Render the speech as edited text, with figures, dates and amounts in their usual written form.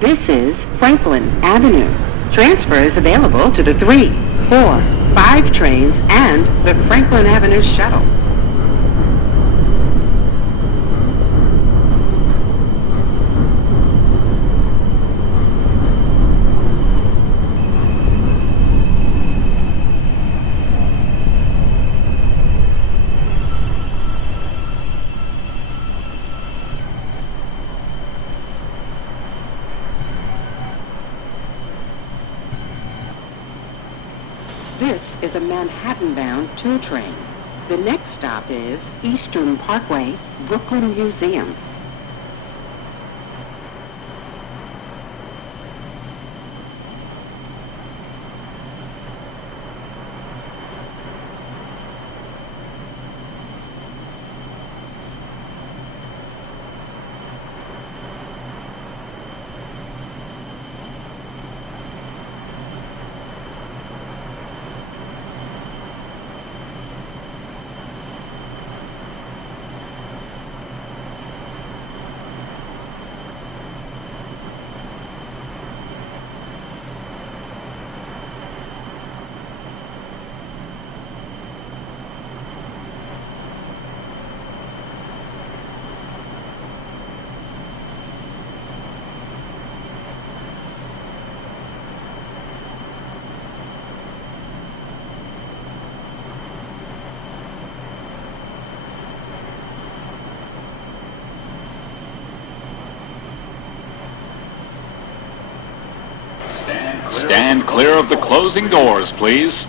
This is Franklin Avenue. Transfer is available to the 3, 4, 5 trains and the Franklin Avenue shuttle. This is a Manhattan-bound 2 train. The next stop is Eastern Parkway, Brooklyn Museum. Stand clear of the closing doors, please.